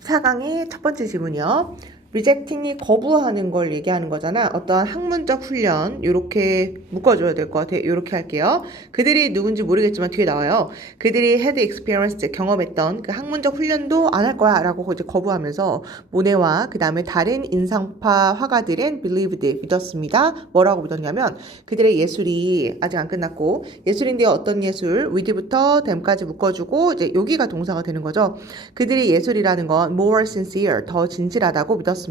14강의 첫 번째 지문이요. rejecting이 거부하는 걸 얘기하는 거잖아. 어떠한 학문적 훈련 이렇게 묶어줘야 될 것 같아. 이렇게 할게요. 그들이 누군지 모르겠지만 뒤에 나와요. 그들이 had experienced 경험했던 그 학문적 훈련도 안 할 거야 라고 이제 거부하면서 모네와 그 다음에 다른 인상파 화가들은 believed 믿었습니다. 뭐라고 믿었냐면 그들의 예술이 아직 안 끝났고 예술인데 어떤 예술 with부터 them까지 묶어주고 이제 여기가 동사가 되는 거죠. 그들의 예술이라는 건 more sincere 더 진실하다고 믿었습니다.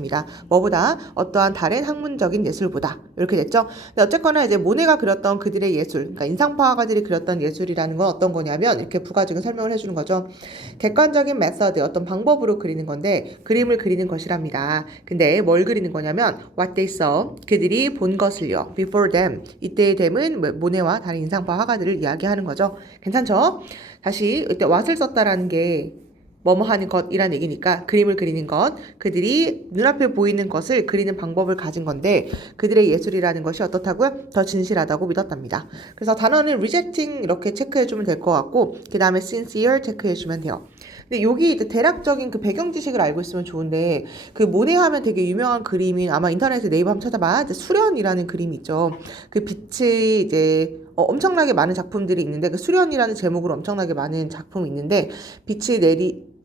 뭐보다 어떠한 다른 학문적인 예술보다 이렇게 됐죠. 근데 어쨌거나 이제 모네가 그렸던 그들의 예술, 그러니까 인상파 화가들이 그렸던 예술이라는 건 어떤 거냐면 이렇게 부가적인 설명을 해주는 거죠. 객관적인 메서드, 어떤 방법으로 그리는 건데 그림을 그리는 것이랍니다. 근데 뭘 그리는 거냐면 what they saw, 그들이 본 것을요. before them, 이때의 them은 모네와 다른 인상파 화가들을 이야기하는 거죠. 괜찮죠? 다시 이때 what을 썼다라는 게 뭐뭐 하는 것이란 얘기니까 그림을 그리는 것, 그들이 눈앞에 보이는 것을 그리는 방법을 가진 건데 그들의 예술이라는 것이 어떻다고요? 더 진실하다고 믿었답니다. 그래서 단어는 rejecting 이렇게 체크해주면 될 것 같고 그 다음에 sincere 체크해주면 돼요. 근데 여기 대략적인 그 배경 지식을 알고 있으면 좋은데 그 모네 하면 되게 유명한 그림이 아마 인터넷에 네이버 한번 찾아봐. 이제 수련이라는 그림이 있죠. 그 빛이 이제 엄청나게 많은 작품들이 있는데 그 수련이라는 제목으로 엄청나게 많은 작품이 있는데 빛이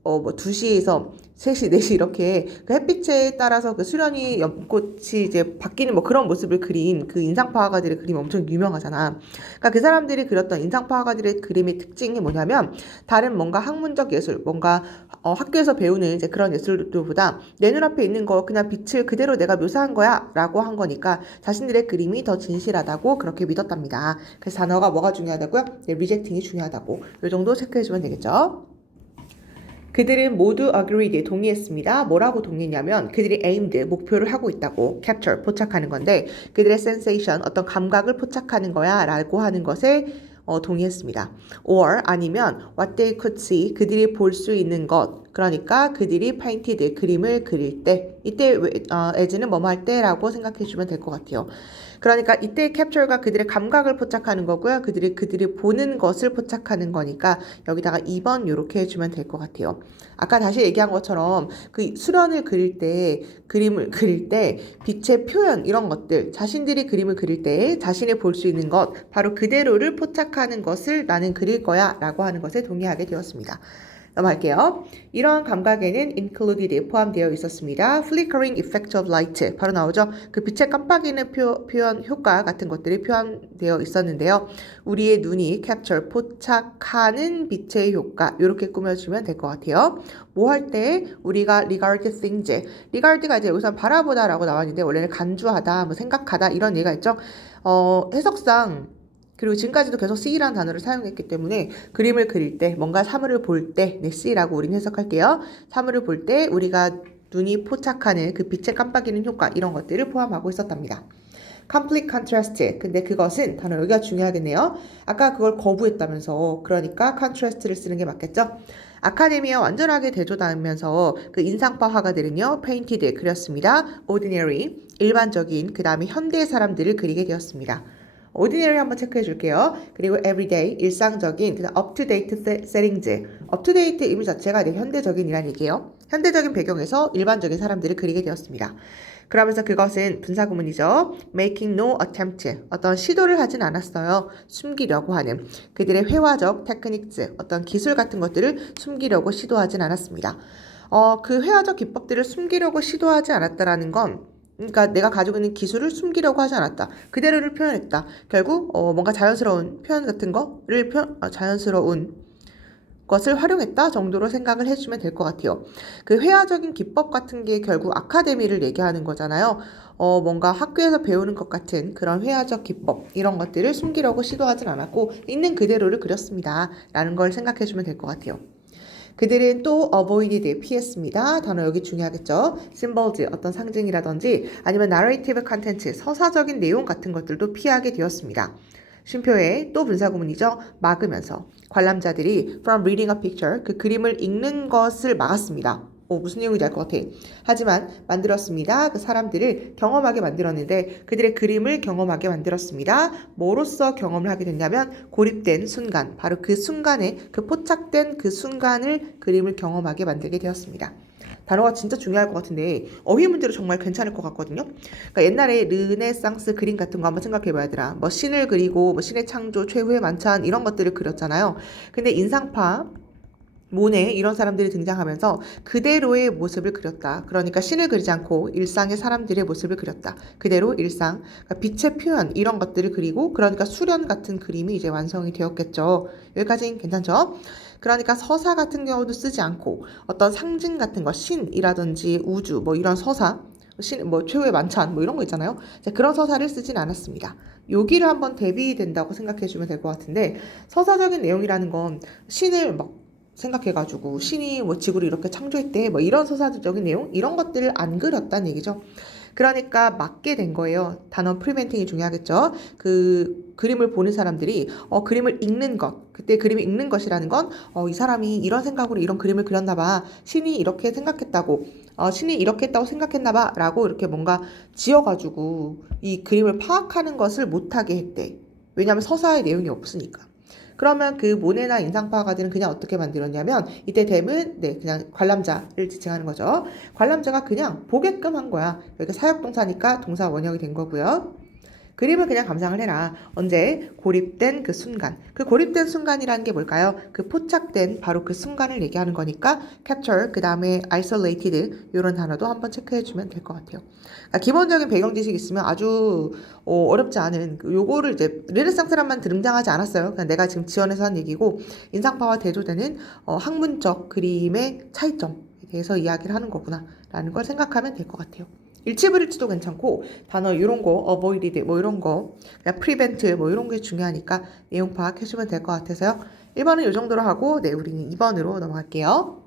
2시에서 3시, 4시 이렇게 그 햇빛에 따라서 그 수련이 연꽃이 이제 바뀌는 뭐 그런 모습을 그린 그 인상파 화가들의 그림이 엄청 유명하잖아. 그러니까 그 사람들이 그렸던 인상파 화가들의 그림의 특징이 뭐냐면 다른 뭔가 학문적 예술, 뭔가 학교에서 배우는 이제 그런 예술들보다 내 눈앞에 있는 거 그냥 빛을 그대로 내가 묘사한 거야 라고 한 거니까 자신들의 그림이 더 진실하다고 그렇게 믿었답니다. 그래서 단어가 뭐가 중요하다고요? 네, rejecting이 중요하다고. 이 정도 체크해주면 되겠죠. 그들은 모두 agreed, 동의했습니다. 뭐라고 동의했냐면 그들이 aimed, 목표를 하고 있다고, capture, 포착하는 건데 그들의 sensation, 어떤 감각을 포착하는 거야 라고 하는 것에 동의했습니다. or 아니면 what they could see, 그들이 볼 수 있는 것, 그러니까 그들이 painted, 그림을 그릴 때, 이때 as는 뭐뭐 할 때라고 생각해 주면 될 것 같아요. 그러니까 이때 capture가 그들의 감각을 포착하는 거고요. 그들이 보는 것을 포착하는 거니까 여기다가 2번 이렇게 해주면 될 것 같아요. 아까 다시 얘기한 것처럼 그 수련을 그릴 때, 그림을 그릴 때 빛의 표현 이런 것들, 자신들이 그림을 그릴 때 자신이 볼 수 있는 것, 바로 그대로를 포착하는 것을 나는 그릴 거야 라고 하는 것에 동의하게 되었습니다. 넘어갈게요. 이러한 감각에는 included 포함되어 있었습니다. flickering effect of light 바로 나오죠. 그 빛의 깜빡이는 표현 효과 같은 것들이 포함되어 있었는데요. 우리의 눈이 capture 포착하는 빛의 효과 이렇게 꾸며주면 될 것 같아요. 뭐 할 때 우리가 regard things regard가 이제 여기서 바라보다라고 나왔는데 원래는 간주하다, 뭐 생각하다 이런 얘기가 있죠. 해석상 그리고 지금까지도 계속 see라는 단어를 사용했기 때문에 그림을 그릴 때, 뭔가 사물을 볼 때, 네, see라고 우리는 해석할게요. 사물을 볼 때 우리가 눈이 포착하는 그 빛의 깜빡이는 효과 이런 것들을 포함하고 있었답니다. complete contrast. 근데 그것은 단어 여기가 중요하겠네요. 아까 그걸 거부했다면서 그러니까 contrast를 쓰는 게 맞겠죠? 아카데미와 완전하게 대조하면서 그 인상파 화가들은요 painted 그렸습니다. ordinary 일반적인 그 다음에 현대 사람들을 그리게 되었습니다. ordinary 한번 체크해 줄게요. 그리고 everyday, 일상적인, 그다음 up-to-date settings. up-to-date 의미 자체가 현대적인이란 얘기예요. 현대적인 배경에서 일반적인 사람들을 그리게 되었습니다. 그러면서 그것은 분사구문이죠. making no attempt, 어떤 시도를 하진 않았어요. 숨기려고 하는 그들의 회화적 테크닉스, 어떤 기술 같은 것들을 숨기려고 시도하진 않았습니다. 그 회화적 기법들을 숨기려고 시도하지 않았다라는 건 그러니까 내가 가지고 있는 기술을 숨기려고 하지 않았다. 그대로를 표현했다. 결국 뭔가 자연스러운 표현 같은 거를 자연스러운 것을 활용했다 정도로 생각을 해주면 될 것 같아요. 그 회화적인 기법 같은 게 결국 아카데미를 얘기하는 거잖아요. 뭔가 학교에서 배우는 것 같은 그런 회화적 기법 이런 것들을 숨기려고 시도하진 않았고 있는 그대로를 그렸습니다. 라는 걸 생각해 주면 될 것 같아요. 그들은 또 avoided, 피했습니다. 단어 여기 중요하겠죠. symbols, 어떤 상징이라든지 아니면 narrative content, 서사적인 내용 같은 것들도 피하게 되었습니다. 쉼표에 또 분사구문이죠. 막으면서 관람자들이 from reading a picture, 그 그림을 읽는 것을 막았습니다. 무슨 내용인지 알 것 같아. 하지만 만들었습니다. 그 사람들을 경험하게 만들었는데 그들의 그림을 경험하게 만들었습니다. 뭐로써 경험을 하게 됐냐면 고립된 순간, 바로 그 순간에 그 포착된 그 순간을 그림을 경험하게 만들게 되었습니다. 단어가 진짜 중요할 것 같은데 어휘 문제로 정말 괜찮을 것 같거든요. 그러니까 옛날에 르네상스 그림 같은 거 한번 생각해봐야 되라. 뭐 신을 그리고 뭐 신의 창조, 최후의 만찬 이런 것들을 그렸잖아요. 근데 인상파 모네 이런 사람들이 등장하면서 그대로의 모습을 그렸다. 그러니까 신을 그리지 않고 일상의 사람들의 모습을 그렸다. 그대로 일상, 그러니까 빛의 표현 이런 것들을 그리고 그러니까 수련 같은 그림이 이제 완성이 되었겠죠. 여기까지는 괜찮죠? 그러니까 서사 같은 경우도 쓰지 않고 어떤 상징 같은 거, 신이라든지 우주 뭐 이런 서사 뭐 최후의 만찬 뭐 이런 거 있잖아요. 그런 서사를 쓰진 않았습니다. 여기를 한번 대비된다고 생각해 주면 될 것 같은데 서사적인 내용이라는 건 신을 막 생각해가지고 신이 뭐 지구를 이렇게 창조했대 뭐 이런 서사적인 내용 이런 것들을 안 그렸다는 얘기죠. 그러니까 맞게 된 거예요. 단어 프리벤팅이 중요하겠죠. 그 그림을 보는 사람들이 그림을 읽는 것 그때 그림을 읽는 것이라는 건 이 사람이 이런 생각으로 이런 그림을 그렸나 봐. 신이 이렇게 생각했다고 신이 이렇게 했다고 생각했나 봐 라고 이렇게 뭔가 지어가지고 이 그림을 파악하는 것을 못하게 했대. 왜냐하면 서사의 내용이 없으니까. 그러면 그 모네나 인상파가들은 그냥 어떻게 만들었냐면 이때 댐은 그냥 관람자를 지칭하는 거죠. 관람자가 그냥 보게끔 한 거야. 여기가 사역동사니까 동사 원형이 된 거고요. 그림을 그냥 감상을 해라. 언제? 고립된 그 순간. 그 고립된 순간이라는 게 뭘까요? 그 포착된 바로 그 순간을 얘기하는 거니까 capture, 그 다음에 isolated 이런 단어도 한번 체크해주면 될 것 같아요. 그러니까 기본적인 배경 지식 있으면 아주 어렵지 않은 요거를 이제 르네상스란만 등장하지 않았어요. 그냥 내가 지금 지원해서 한 얘기고 인상파와 대조되는 학문적 그림의 차이점에 대해서 이야기를 하는 거구나 라는 걸 생각하면 될 것 같아요. 일치불일치도 괜찮고 단어 이런 거 avoided 뭐 이런 거 그냥 prevent 뭐 이런 게 중요하니까 내용 파악해주면 될 것 같아서요. 1번은 이 정도로 하고 우리는 2번으로 넘어갈게요.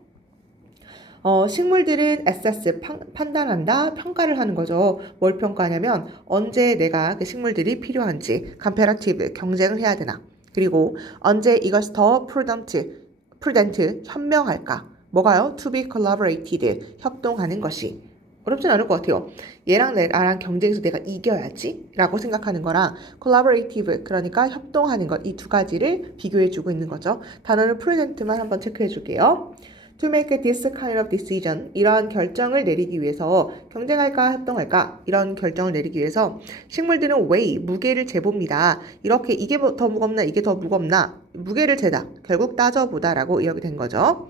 식물들은 assess 판단한다 평가를 하는 거죠. 뭘 평가하냐면 언제 내가 그 식물들이 필요한지 comparative 경쟁을 해야 되나 그리고 언제 이것이 더 prudent 현명할까 뭐가요? to be collaborated 협동하는 것이 어렵진 않을 것 같아요. 얘랑 나랑 경쟁에서 내가 이겨야지 라고 생각하는 거랑 collaborative 그러니까 협동하는 것 이 두 가지를 비교해주고 있는 거죠. 단어는 prudent만 한번 체크해 줄게요. To make this kind of decision 이러한 결정을 내리기 위해서 경쟁할까 협동할까 이런 결정을 내리기 위해서 식물들은 weigh 무게를 재봅니다. 이렇게 이게 더 무겁나 이게 더 무겁나 무게를 재다 결국 따져보다 라고 이야기 된 거죠.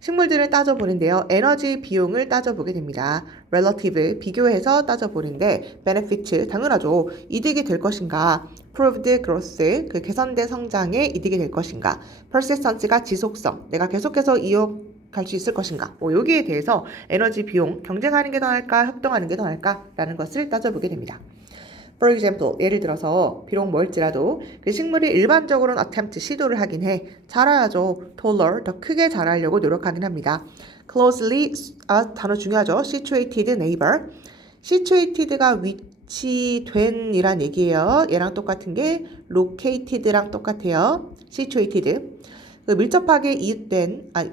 식물들을 따져보는데요. 에너지 비용을 따져보게 됩니다. relative, 비교해서 따져보는데 benefit, 당연하죠. 이득이 될 것인가. proved growth, 그 개선된 성장에 이득이 될 것인가. persistence가 지속성, 내가 계속해서 이어갈 수 있을 것인가. 여기에 대해서 에너지 비용, 경쟁하는 게 더 나을까, 협동하는 게 더 나을까 라는 것을 따져보게 됩니다. For example, 예를 들어서 비록 멀지라도 그 식물이 일반적으로는 attempt, 시도를 하긴 해. 자라야죠. taller, 더 크게 자라려고 노력하긴 합니다. closely, 단어 중요하죠. situated neighbor. situated가 위치된 이란 얘기예요. 얘랑 똑같은 게 located랑 똑같아요. situated. 그 밀접하게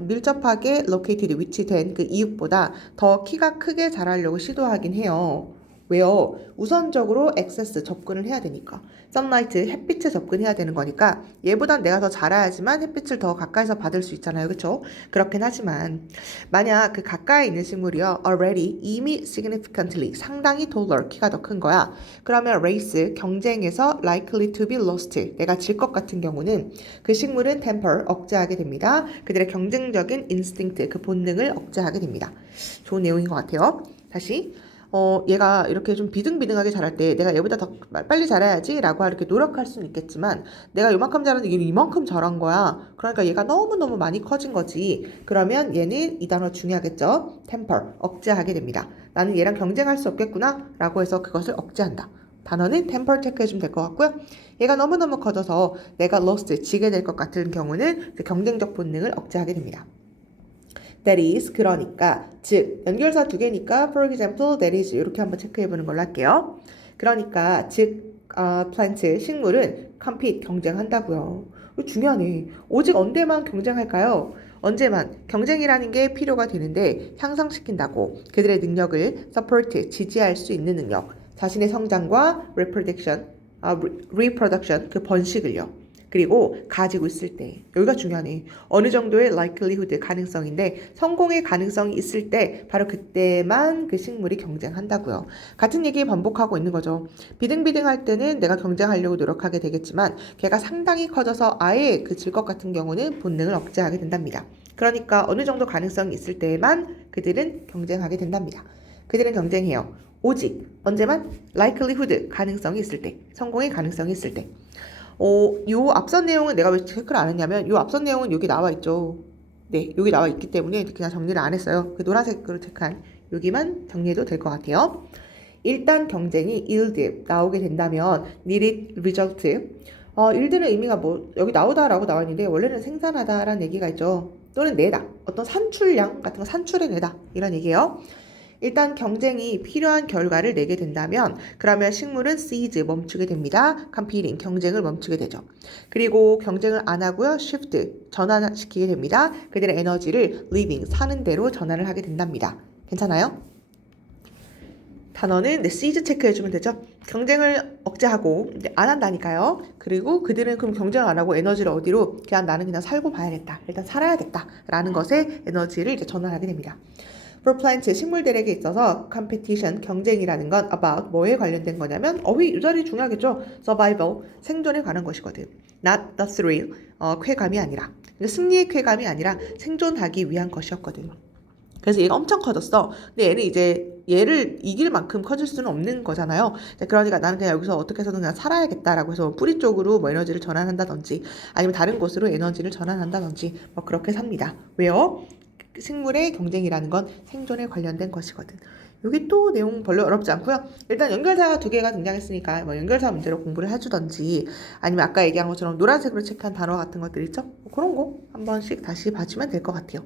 밀접하게 located, 위치된 그 이웃보다 더 키가 크게 자라려고 시도하긴 해요. 왜요? 우선적으로 access, 접근을 해야 되니까. sunlight, 햇빛에 접근해야 되는 거니까 얘보단 내가 더 자라야지만 햇빛을 더 가까이서 받을 수 있잖아요. 그쵸? 그렇긴 하지만 만약 그 가까이 있는 식물이요. already, 이미 significantly, 상당히 taller, 키가 더 큰 거야. 그러면 race, 경쟁에서 likely to be lost, 내가 질 것 같은 경우는 그 식물은 temper, 억제하게 됩니다. 그들의 경쟁적인 instinct, 그 본능을 억제하게 됩니다. 좋은 내용인 것 같아요. 다시 얘가 이렇게 좀 비등비등하게 자랄 때 내가 얘보다 더 빨리 자라야지 라고 이렇게 노력할 수는 있겠지만 내가 요만큼 자랐는데 얘는 이만큼 자란 거야. 그러니까 얘가 너무너무 많이 커진 거지. 그러면 얘는 이 단어 중요하겠죠. temper, 억제하게 됩니다. 나는 얘랑 경쟁할 수 없겠구나 라고 해서 그것을 억제한다. 단어는 temper 체크해주면 될 것 같고요. 얘가 너무너무 커져서 내가 lost, 지게 될 것 같은 경우는 그 경쟁적 본능을 억제하게 됩니다. That is, 그러니까, 즉, 연결사 두 개니까, for example, that is, 이렇게 한번 체크해보는 걸로 할게요. 그러니까, 즉, plant, 식물은 compete, 경쟁한다고요. 중요하네. 오직 언제만 경쟁할까요? 언제만 경쟁이라는 게 필요가 되는데 향상시킨다고 그들의 능력을 support, 지지할 수 있는 능력, 자신의 성장과 reproduction, 그 번식을요. 그리고 가지고 있을 때, 여기가 중요하네. 어느 정도의 likelihood, 가능성인데 성공의 가능성이 있을 때 바로 그때만 그 식물이 경쟁한다고요. 같은 얘기 반복하고 있는 거죠. 비등비등할 때는 내가 경쟁하려고 노력하게 되겠지만 걔가 상당히 커져서 아예 그 질 것 같은 경우는 본능을 억제하게 된답니다. 그러니까 어느 정도 가능성이 있을 때만 그들은 경쟁하게 된답니다. 그들은 경쟁해요. 오직 언제만? likelihood, 가능성이 있을 때, 성공의 가능성이 있을 때. 요 앞선 내용은 내가 왜 체크를 안 했냐면 요 앞선 내용은 여기 나와 있죠. 네, 여기 나와 있기 때문에 그냥 정리를 안 했어요. 그 노란색으로 체크한 여기만 정리해도 될 것 같아요. 일단 경쟁이 yield 나오게 된다면 needed result. yield는 의미가 뭐 여기 나오다라고 나와 있는데 원래는 생산하다라는 얘기가 있죠. 또는 내다. 어떤 산출량 같은 거 산출해내다 이런 얘기예요. 일단 경쟁이 필요한 결과를 내게 된다면 그러면 식물은 cease 멈추게 됩니다. competing 경쟁을 멈추게 되죠. 그리고 경쟁을 안 하고요. shift 전환시키게 됩니다. 그들의 에너지를 living 사는 대로 전환을 하게 된답니다. 괜찮아요? 단어는 cease 체크해주면 되죠. 경쟁을 억제하고 안 한다니까요. 그리고 그들은 그럼 경쟁을 안 하고 에너지를 어디로? 그냥 나는 그냥 살고 봐야겠다. 일단 살아야겠다. 라는 것에 에너지를 이제 전환하게 됩니다. For plants, 식물들에게 있어서 competition, 경쟁이라는 건 about 뭐에 관련된 거냐면 이 자리 중요하겠죠. survival, 생존에 관한 것이거든. not the thrill, 쾌감이 아니라. 승리의 쾌감이 아니라 생존하기 위한 것이었거든. 그래서 얘가 엄청 커졌어. 근데 얘는 이제 얘를 이길 만큼 커질 수는 없는 거잖아요. 그러니까 나는 그냥 여기서 어떻게 해서든 그냥 살아야겠다라고 해서 뿌리 쪽으로 뭐 에너지를 전환한다든지 아니면 다른 곳으로 에너지를 전환한다든지 뭐 그렇게 삽니다. 왜요? 식물의 경쟁이라는 건 생존에 관련된 것이거든. 여기 또 내용 별로 어렵지 않고요. 일단 연결사가 2개가 등장했으니까 뭐 연결사 문제로 공부를 해주던지 아니면 아까 얘기한 것처럼 노란색으로 체크한 단어 같은 것들 있죠? 뭐 그런 거 한 번씩 다시 봐주면 될 것 같아요.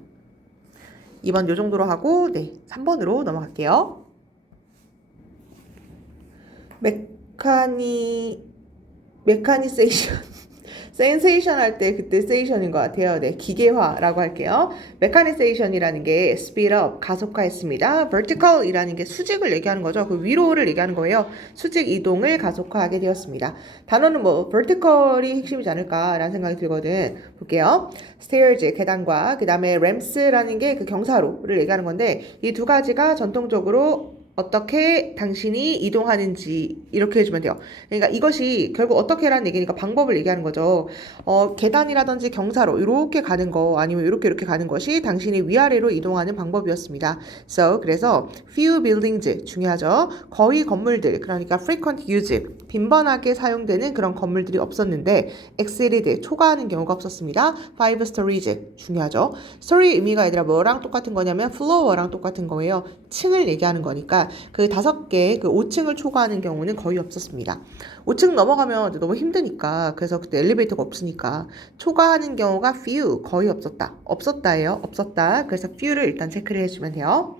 2번 요 정도로 하고 3번으로 넘어갈게요. 메카니세이션 센세이션 할 때 그때 세이션인 것 같아요. 네, 기계화라고 할게요. 메카니세이션이라는 게 speed up, 가속화했습니다. vertical이라는 게 수직을 얘기하는 거죠. 그 위로를 얘기하는 거예요. 수직 이동을 가속화하게 되었습니다. 단어는 뭐 vertical이 핵심이지 않을까라는 생각이 들거든. 볼게요. stairs, 계단과 그 다음에 ramps라는 게 그 경사로를 얘기하는 건데 이 두 가지가 전통적으로 어떻게 당신이 이동하는지 이렇게 해주면 돼요. 그러니까 이것이 결국 어떻게라는 얘기니까 방법을 얘기하는 거죠. 계단이라든지 경사로 이렇게 가는 거 아니면 이렇게 가는 것이 당신이 위아래로 이동하는 방법이었습니다. 그래서 few buildings 중요하죠. 거의 건물들 그러니까 frequent use 빈번하게 사용되는 그런 건물들이 없었는데 exceeded 초과하는 경우가 없었습니다. 5 stories 중요하죠. story 의미가 얘들아 뭐랑 똑같은 거냐면 floor랑 똑같은 거예요. 층을 얘기하는 거니까 그 5개, 그 5층을 초과하는 경우는 거의 없었습니다. 5층 넘어가면 너무 힘드니까 그래서 그때 엘리베이터가 없으니까 초과하는 경우가 few, 거의 없었다예요. 없었다. 그래서 few를 일단 체크를 해주면 돼요.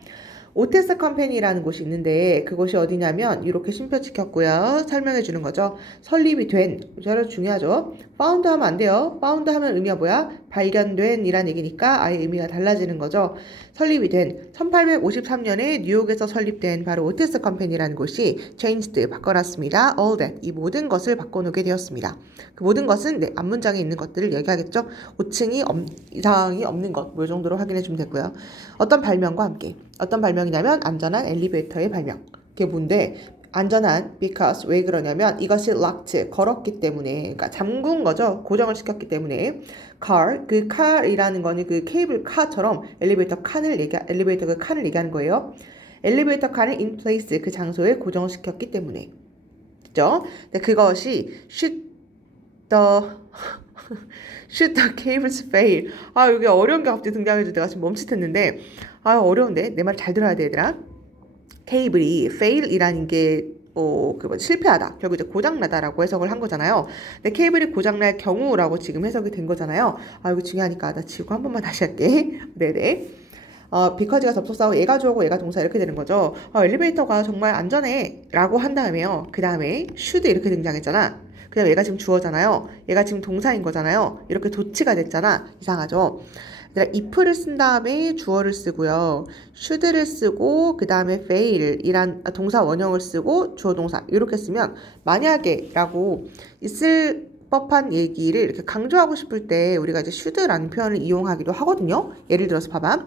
오테스 컴퍼니라는 곳이 있는데 그곳이 어디냐면 이렇게 심표시켰고요. 설명해 주는 거죠. 설립이 된, 저런 중요하죠. found 하면 안 돼요. found 하면 의미가 뭐야? 발견된 이란 얘기니까 아예 의미가 달라지는 거죠. 설립이 된 1853년에 뉴욕에서 설립된 바로 오테스 컴퍼니라는 곳이 changed 바꿔놨습니다. all that 이 모든 것을 바꿔놓게 되었습니다. 그 모든 것은 앞문장에 있는 것들을 얘기하겠죠. 5층이 이상이 없는 것, 뭐 이 정도로 확인해 주면 되고요. 어떤 발명과 함께 어떤 발명이냐면 안전한 엘리베이터의 발명. 그게 뭔데? 안전한 because 왜 그러냐면 이것이 locked 걸었기 때문에 그러니까 잠근 거죠. 고정을 시켰기 때문에 car 그 car이라는 거는 그 케이블 카처럼 엘리베이터 칸을 얘기하는 거예요. 엘리베이터 칸을 in place 그 장소에 고정을 시켰기 때문에 그죠? 근데 그것이 should the cables fail 여기 어려운 게 갑자기 등장해서 내가 지금 멈칫했는데 어려운데 내 말 잘 들어야 돼 얘들아. 케이블이 fail이라는 게 실패하다. 결국 이제 고장나다라고 해석을 한 거잖아요. 근데 케이블이 고장날 경우라고 지금 해석이 된 거잖아요. 이거 중요하니까 나 지우고 한 번만 다시 할게. 네네. because가 접속사고 얘가 주어고 얘가 동사 이렇게 되는 거죠. 엘리베이터가 정말 안전해 라고 한 다음에요. 그 다음에 should 이렇게 등장했잖아. 그 다음에 얘가 지금 주어잖아요. 얘가 지금 동사인 거잖아요. 이렇게 도치가 됐잖아. 이상하죠? if를 쓴 다음에 주어를 쓰고요. should를 쓰고 그 다음에 fail 이란 동사 원형을 쓰고 주어 동사 이렇게 쓰면 만약에 라고 있을 적법한 얘기를 이렇게 강조하고 싶을 때 우리가 이제 should라는 표현을 이용하기도 하거든요. 예를 들어서 봐봐.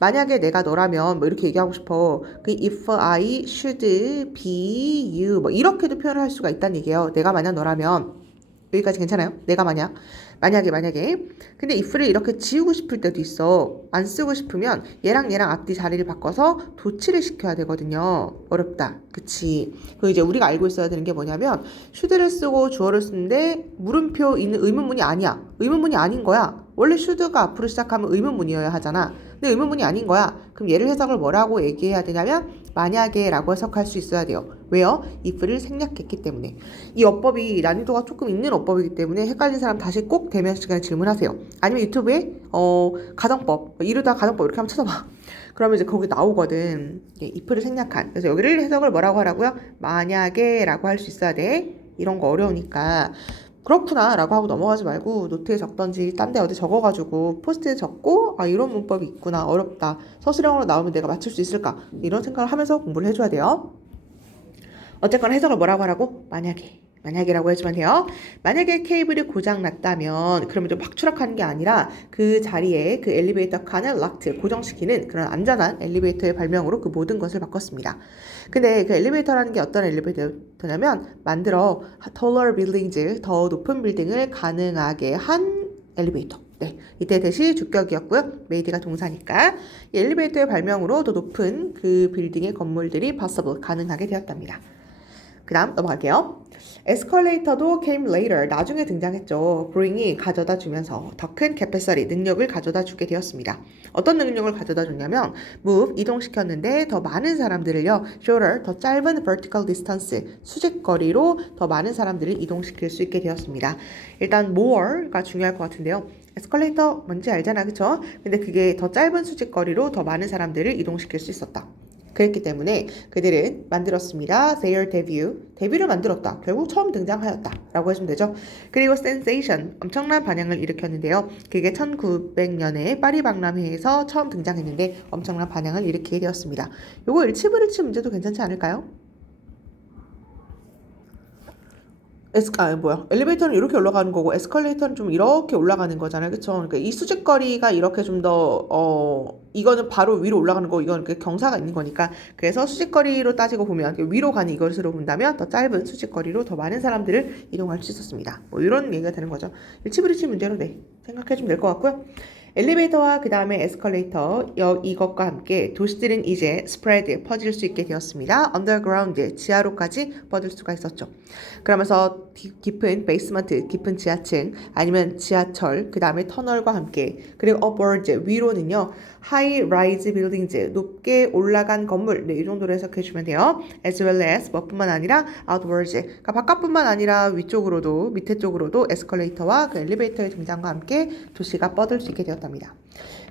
만약에 내가 너라면 뭐 이렇게 얘기하고 싶어. 그 if I should be you 뭐 이렇게도 표현을 할 수가 있다는 얘기예요. 내가 만약 너라면 여기까지 괜찮아요? 내가 만약에 근데 if를 이렇게 지우고 싶을 때도 있어. 안 쓰고 싶으면 얘랑 앞뒤 자리를 바꿔서 도치를 시켜야 되거든요. 어렵다. 그치? 그 이제 우리가 알고 있어야 되는 게 뭐냐면 should를 쓰고 주어를 쓰는데 물음표 있는 의문문이 아니야. 의문문이 아닌 거야. 원래 should가 앞으로 시작하면 의문문이어야 하잖아. 근데 의문문이 아닌 거야. 그럼 얘를 해석을 뭐라고 얘기해야 되냐면 만약에 라고 해석할 수 있어야 돼요. 왜요? if를 생략했기 때문에. 이 어법이 난이도가 조금 있는 어법이기 때문에 헷갈린 사람 다시 꼭 대면 시간에 질문하세요. 아니면 유튜브에 가정법, 이루다 가정법 이렇게 한번 찾아봐. 그러면 이제 거기 나오거든. if를 생략한. 그래서 여기를 해석을 뭐라고 하라고요? 만약에 라고 할 수 있어야 돼. 이런 거 어려우니까. 그렇구나 라고 하고 넘어가지 말고 노트에 적던지 딴 데 어디 적어가지고 포스트에 적고 아 이런 문법이 있구나 어렵다 서술형으로 나오면 내가 맞출 수 있을까 이런 생각을 하면서 공부를 해줘야 돼요. 어쨌거나 해석을 뭐라고 하라고? 만약에라고 해주면 돼요. 만약에 케이블이 고장났다면 그러면 좀 막 추락하는 게 아니라 그 자리에 그 엘리베이터 칸을 락트 고정시키는 그런 안전한 엘리베이터의 발명으로 그 모든 것을 바꿨습니다. 근데 그 엘리베이터라는 게 어떤 엘리베이터냐면 만들어 taller buildings 더 높은 빌딩을 가능하게 한 엘리베이터. 네, 이때 대시 주격이었고요. made가 동사니까 이 엘리베이터의 발명으로 더 높은 그 빌딩의 건물들이 possible 가능하게 되었답니다. 그 다음 넘어갈게요. 에스컬레이터도 came later, 나중에 등장했죠. bring이 가져다 주면서 더 큰 capacity, 능력을 가져다 주게 되었습니다. 어떤 능력을 가져다 줬냐면 move, 이동시켰는데 더 많은 사람들을요. shorter, 더 짧은 vertical distance, 수직거리로 더 많은 사람들을 이동시킬 수 있게 되었습니다. 일단 more가 중요할 것 같은데요. 에스컬레이터 뭔지 알잖아, 그쵸? 근데 그게 더 짧은 수직거리로 더 많은 사람들을 이동시킬 수 있었다. 그랬기 때문에 그들은 만들었습니다. Their debut, 데뷔를 만들었다. 결국 처음 등장하였다. 라고 해주면 되죠. 그리고 sensation, 엄청난 반향을 일으켰는데요. 그게 1900년에 파리 박람회에서 처음 등장했는데 엄청난 반향을 일으키게 되었습니다. 요거 일치불일치 문제도 괜찮지 않을까요? 엘리베이터는 이렇게 올라가는 거고 에스컬레이터는 좀 이렇게 올라가는 거잖아요. 그쵸? 그러니까 이 수직거리가 이렇게 좀 더 이거는 바로 위로 올라가는 거고 이거는 경사가 있는 거니까 그래서 수직거리로 따지고 보면 위로 가는 이것으로 본다면 더 짧은 수직거리로 더 많은 사람들을 이동할 수 있었습니다. 뭐 이런 얘기가 되는 거죠. 일치불일치 문제로 네, 생각해주면 될 것 같고요. 엘리베이터와 그 다음에 에스컬레이터 이것과 함께 도시들은 이제 스프레드 퍼질 수 있게 되었습니다. 언더그라운드 지하로까지 뻗을 수가 있었죠. 그러면서 깊은 베이스먼트 깊은 지하층 아니면 지하철 그 다음에 터널과 함께 그리고 upwards 위로는요 high rise buildings 높게 올라간 건물 네, 이 정도로 해석해 주면 돼요. as well as 뭐뿐만 아니라 outwards 그러니까 바깥뿐만 아니라 위쪽으로도 밑에 쪽으로도 에스컬레이터와 그 엘리베이터의 등장과 함께 도시가 뻗을 수 있게 되었답니다.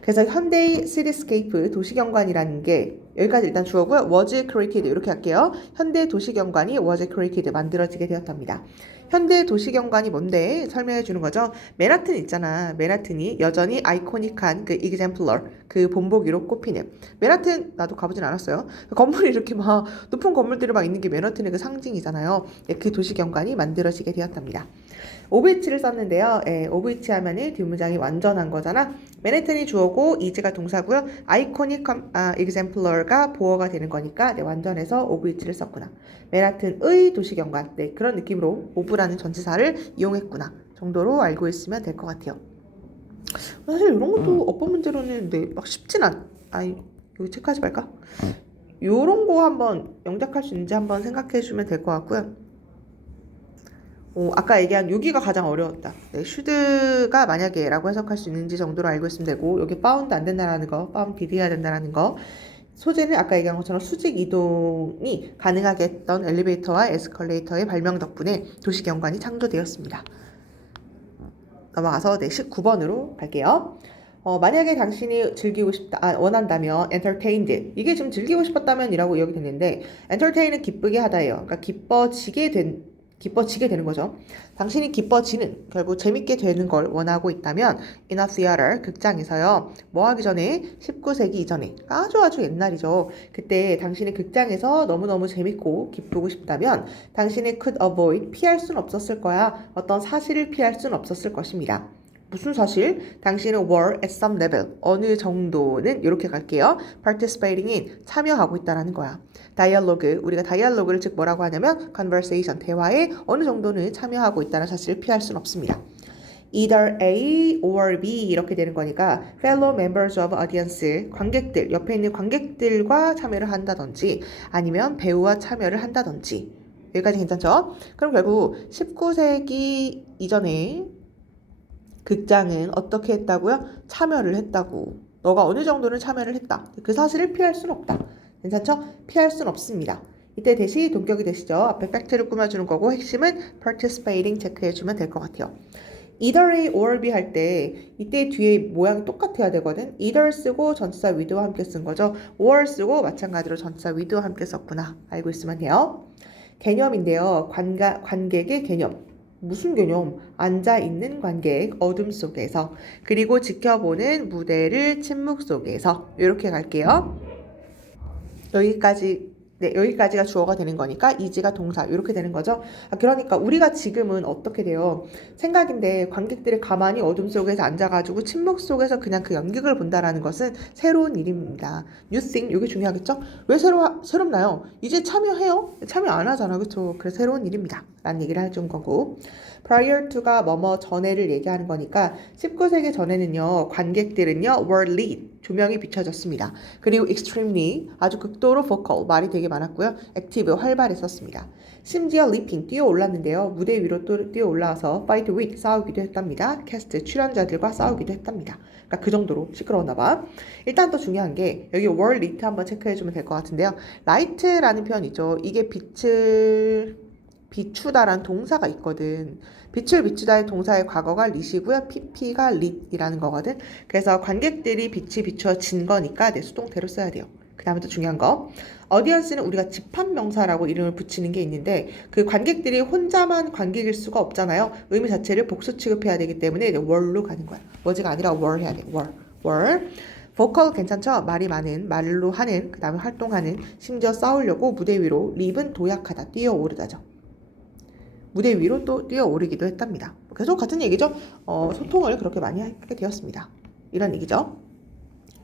그래서 현대의 시티스케이프 도시경관이라는 게 여기까지 일단 주어고요. was created 이렇게 할게요. 현대 도시경관이 was created 만들어지게 되었답니다. 현대 도시경관이 뭔데 설명해 주는 거죠. 맨하튼 있잖아. 맨하튼이 여전히 아이코닉한 그 exemplar 그 본보기로 꼽히는 맨하튼 나도 가보진 않았어요. 건물이 이렇게 막 높은 건물들이 막 있는 게 맨하튼의 그 상징이잖아요. 그 도시경관이 만들어지게 되었답니다. OVH를 썼는데요. OVH 하면은 뒷문장이 완전한 거잖아. 맨해튼이 주어고 이즈가 동사고요. 아이코닉 exemplar가 보어가 되는 거니까 네, 완전해서 OVH를 썼구나. 맨하튼의 도시경관 네, 그런 느낌으로 오브라는 전치사를 이용했구나 정도로 알고 있으면 될 것 같아요. 사실 이런 것도 어법 문제로는 네, 막 쉽진 않. 여기 체크하지 말까? 요런 거 한번 영작할 수 있는지 한번 생각해 주면 될 것 같고요. 아까 얘기한 여기가 가장 어려웠다. 네, should가 만약에 라고 해석할 수 있는지 정도로 알고 있으면 되고 여기 bound 안 된다라는 거, bound 해야 된다라는 거 소재는 아까 얘기한 것처럼 수직 이동이 가능하게 했던 엘리베이터와 에스컬레이터의 발명 덕분에 도시경관이 창조되었습니다. 넘어가서 네, 19번으로 갈게요. 만약에 당신이 즐기고 싶다, 원한다면 entertained 이게 지금 즐기고 싶었다면 이라고 이야기 됐는데 entertain은 기쁘게 하다예요. 그러니까 기뻐지게 되는 거죠. 당신이 기뻐지는, 결국 재밌게 되는 걸 원하고 있다면 in a theater, 극장에서요. 뭐 하기 전에? 19세기 이전에, 아주 옛날이죠. 그때 당신이 극장에서 너무너무 재밌고 기쁘고 싶다면 당신이 could avoid, 피할 순 없었을 거야. 어떤 사실을 피할 순 없었을 것입니다. 무슨 사실? 당신은 were at some level, 어느 정도는 이렇게 갈게요. participating in, 참여하고 있다라는 거야. 다이얼로그, 우리가 다이얼로그를 즉 뭐라고 하냐면 conversation, 대화에 어느 정도는 참여하고 있다는 사실을 피할 수는 없습니다. either A or B 이렇게 되는 거니까 fellow members of audience, 관객들, 옆에 있는 관객들과 참여를 한다든지 아니면 배우와 참여를 한다든지. 여기까지 괜찮죠? 그럼 결국 19세기 이전에 극장은 어떻게 했다고요? 참여를 했다고. 너가 어느 정도는 참여를 했다. 그 사실을 피할 수는 없다. 괜찮죠? 피할 수는 없습니다. 이때 대시 동격이 되시죠? 앞에 팩트를 꾸며주는 거고 핵심은 participating 체크해주면 될 것 같아요. either A or B 할 때 이때 뒤에 모양이 똑같아야 되거든. either 쓰고 전치사 with와 함께 쓴 거죠. or 쓰고 마찬가지로 전치사 with와 함께 썼구나. 알고 있으면 돼요. 개념인데요. 관객의 개념. 무슨 개념? 앉아있는 관객, 어둠 속에서. 그리고 지켜보는 무대를 침묵 속에서. 이렇게 갈게요. 여기까지가 주어가 되는 거니까 is가 동사 이렇게 되는 거죠. 그러니까 우리가 지금은 어떻게 돼요? 생각인데 관객들이 가만히 어둠 속에서 앉아가지고 침묵 속에서 그냥 그 연극을 본다라는 것은 새로운 일입니다. You think, 이게 중요하겠죠? 왜 새롭나요? 이제 참여해요? 참여 안 하잖아, 그렇죠? 그래서 새로운 일입니다. 라는 얘기를 해준 거고, prior to가 뭐뭐 전에를 얘기하는 거니까 19세기 전에는요, 관객들은요 were lit, 조명이 비춰졌습니다. 그리고 extremely, 아주 극도로 vocal, 말이 되게 많았고요. active, 활발했었습니다. 심지어 leaping, 뛰어 올랐는데요. 무대 위로 또 뛰어 올라와서 fight with, 싸우기도 했답니다. cast, 출연자들과 싸우기도 했답니다. 그러니까 그 정도로 시끄러웠나 봐. 일단 또 중요한 게 여기 were lit 한번 체크해주면 될 것 같은데요. light라는 표현 있죠. 이게 빛을 비추다라는 동사가 있거든. 빛을 비추다의 동사의 과거가 lit이고요. pp가 lit이라는 거거든. 그래서 관객들이 빛이 비춰진 거니까 내 수동태로 써야 돼요. 그 다음에 또 중요한 거. 어디언스는 우리가 집합명사라고 이름을 붙이는 게 있는데 그 관객들이 혼자만 관객일 수가 없잖아요. 의미 자체를 복수 취급해야 되기 때문에 were로 가는 거야. was가 아니라 were 해야 돼. were. vocal 괜찮죠? 말이 많은, 말로 하는, 그 다음에 활동하는, 심지어 싸우려고 무대 위로 립은 도약하다, 뛰어오르다죠. 무대 위로 또 뛰어오르기도 했답니다. 계속 같은 얘기죠. 소통을 그렇게 많이 하게 되었습니다. 이런 얘기죠.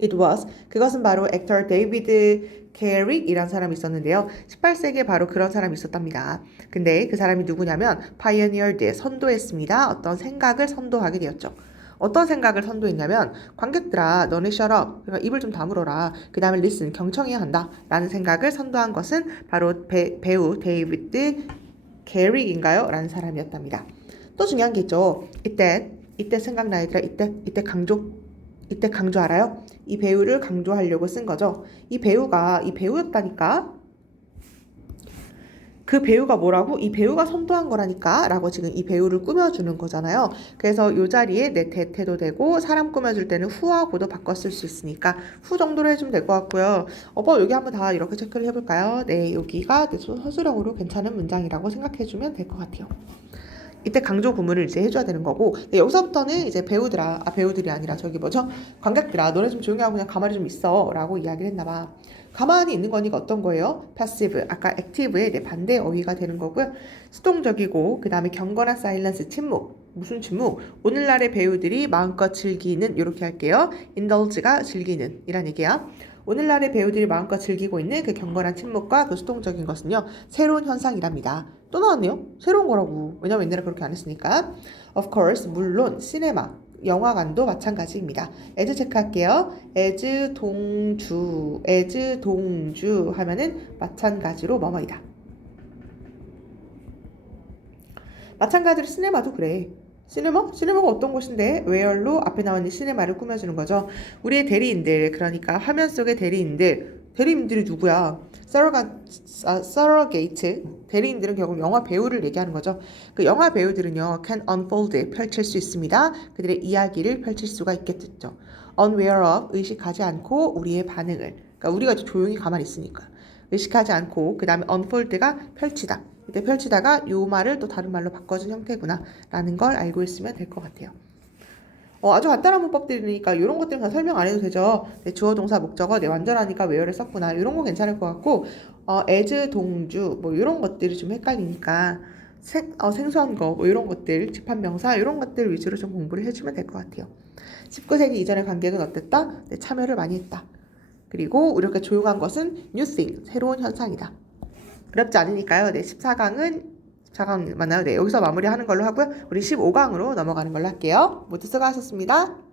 It was, 그것은 바로 액터 데이비드 캐릭이란 사람이 있었는데요. 18세기에 바로 그런 사람이 있었답니다. 근데 그 사람이 누구냐면 pioneered, 선도했습니다. 어떤 생각을 선도하게 되었죠. 어떤 생각을 선도했냐면 관객들아 너네 shut up, 그러니까 입을 좀 다물어라. 그 다음에 listen, 경청해야 한다. 라는 생각을 선도한 것은 바로 배우 데이비드 캐릭인가요? 라는 사람이었답니다. 또 중요한 게 있죠. 이때 생각나 얘들아. 이때 강조 알아요? 이 배우를 강조하려고 쓴 거죠. 이 배우였다니까. 그 배우가 뭐라고? 이 배우가 선도한 거라니까 라고 지금 이 배우를 꾸며주는 거잖아요. 그래서 이 자리에 내 대태도 되고 사람 꾸며줄 때는 후하고도 바꿔 쓸 수 있으니까 후 정도로 해주면 될 것 같고요. 여기 한번 다 이렇게 체크를 해볼까요? 네, 여기가 서술형으로 괜찮은 문장이라고 생각해주면 될 것 같아요. 이때 강조 구문을 이제 해줘야 되는 거고, 네, 여기서부터는 이제 배우들이 아니라 저기 뭐죠? 관객들아, 너네 좀 조용히 하고 그냥 가만히 좀 있어 라고 이야기를 했나봐. 가만히 있는 거니까 어떤 거예요? passive, 아까 active의 내 반대 어휘가 되는 거고요. 수동적이고, 그 다음에 경건한 silence, 침묵. 무슨 침묵? 오늘날의 배우들이 마음껏 즐기는, 이렇게 할게요. indulge가 즐기는 이란 얘기야. 오늘날의 배우들이 마음껏 즐기고 있는 그 경건한 침묵과 그 수동적인 것은요, 새로운 현상이랍니다. 또 나왔네요? 새로운 거라고. 왜냐면 옛날에 그렇게 안 했으니까. Of course, 물론 시네마, 영화관도 마찬가지입니다. as 체크할게요. as 동주 하면은 마찬가지로 뭐뭐이다. 마찬가지로 시네마도 그래. 시네마가 어떤 곳인데 where로 앞에 나와 있는 시네마를 꾸며주는 거죠. 우리의 대리인들, 그러니까 화면 속의 대리인들이 누구야? surrogate, 대리인들은 결국 영화 배우를 얘기하는 거죠. 그 영화 배우들은요, can unfold, 펼칠 수 있습니다. 그들의 이야기를 펼칠 수가 있겠죠. unaware of, 의식하지 않고 우리의 반응을, 그러니까 우리가 조용히 가만히 있으니까 의식하지 않고, 그 다음에 unfold가 펼치다. 이때 펼치다가 요 말을 또 다른 말로 바꿔준 형태구나 라는 걸 알고 있으면 될 것 같아요. 아주 간단한 문법들이니까 이런 것들은 그냥 설명 안 해도 되죠. 네, 주어 동사 목적어 완전하니까 where를 썼구나 이런 거 괜찮을 것 같고 as 동주 뭐 이런 것들이 좀 헷갈리니까 생소한 거 뭐 이런 것들 집합명사 이런 것들 위주로 좀 공부를 해주면 될 것 같아요. 19세기 이전의 관객은 어땠다? 네, 참여를 많이 했다. 그리고 이렇게 조용한 것은 new thing, 새로운 현상이다. 어렵지 않으니까요. 네, 14강 만나요. 네, 여기서 마무리하는 걸로 하고요. 우리 15강으로 넘어가는 걸로 할게요. 모두 수고하셨습니다.